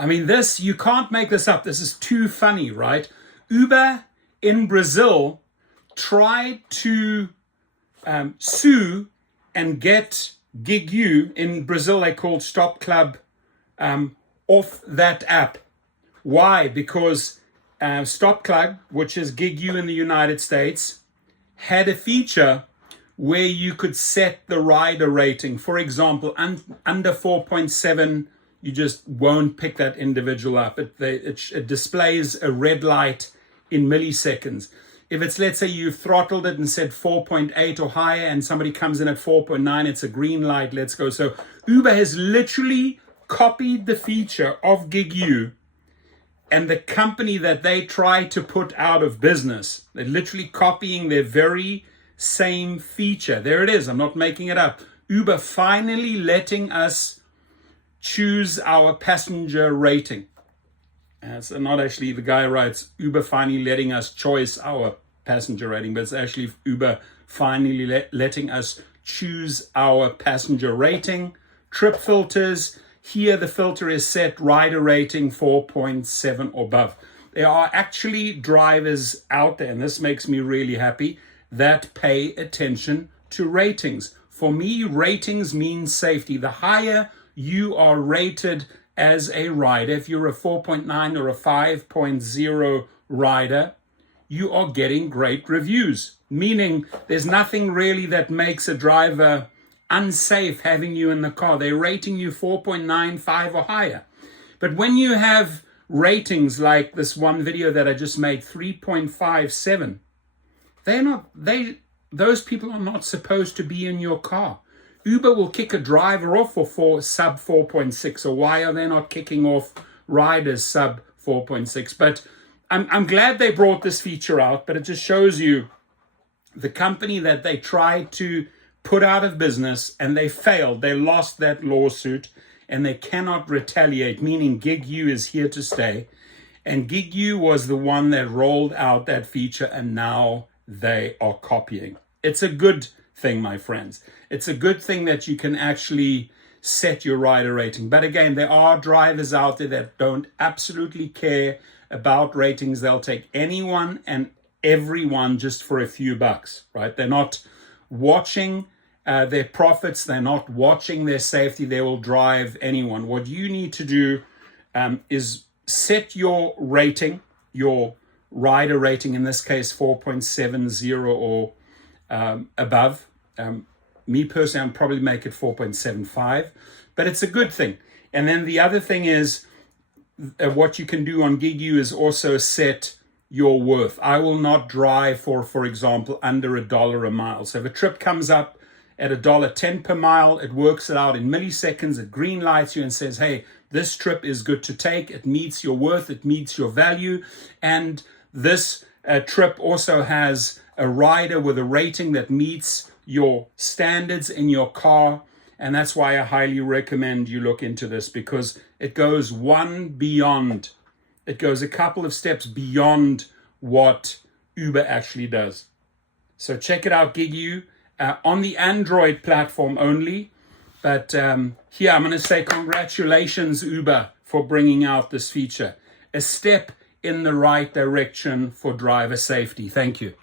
I mean, you can't make this up. This is too funny, right? Uber in Brazil tried to sue and get GigU, in Brazil they called Stop Club, off that app. Why? Because Stop Club, which is GigU in the United States, had a feature where you could set the rider rating. For example, under 4.7, you just won't pick that individual up. It displays a red light in milliseconds. If it's, let's say you throttled it and said 4.8 or higher and somebody comes in at 4.9, it's a green light, let's go. So Uber has literally copied the feature of GigU, and the company that they try to put out of business, they're literally copying their very same feature. There it is. I'm not making it up. Uber finally letting us choose our passenger rating. So not actually, the guy writes, Uber finally letting us choice our passenger rating, but it's actually Uber finally letting us choose our passenger rating. Trip filters. Here the filter is set rider rating 4.7 or above. There are actually drivers out there, and this makes me really happy, that pay attention to ratings. For me, ratings mean safety. The higher you are rated as a rider, if you're a 4.9 or a 5.0 rider, you are getting great reviews, meaning there's nothing really that makes a driver unsafe having you in the car. They're rating you 4.95 or higher. But when you have ratings like this one video that I just made, 3.57, those people are not supposed to be in your car. Uber will kick a driver off for sub 4.6, or why are they not kicking off riders sub 4.6? But I'm glad they brought this feature out, but it just shows you the company that they tried to put out of business and they failed. They lost that lawsuit and they cannot retaliate, meaning GigU is here to stay. And GigU was the one that rolled out that feature, and now they are copying. It's a good thing, my friends. It's a good thing that you can actually set your rider rating. But again, there are drivers out there that don't absolutely care about ratings. They'll take anyone and everyone just for a few bucks, right? They're not watching their profits. They're not watching their safety. They will drive anyone. What you need to do is set your rating, your rider rating, in this case 4.70 or above. Me personally, I'd probably make it 4.75, but it's a good thing. And then the other thing is what you can do on GigU is also set your worth. I will not drive for example, under $1 a mile. So if a trip comes up at $1.10 per mile, it works it out in milliseconds. It green lights you and says, hey, this trip is good to take. It meets your worth. It meets your value. And this trip also has a rider with a rating that meets your standards in your car. And that's why I highly recommend you look into this, because it goes beyond. It goes a couple of steps beyond what Uber actually does. So check it out, GigU, on the Android platform only. But here I'm going to say congratulations, Uber, for bringing out this feature. A step in the right direction for driver safety. Thank you.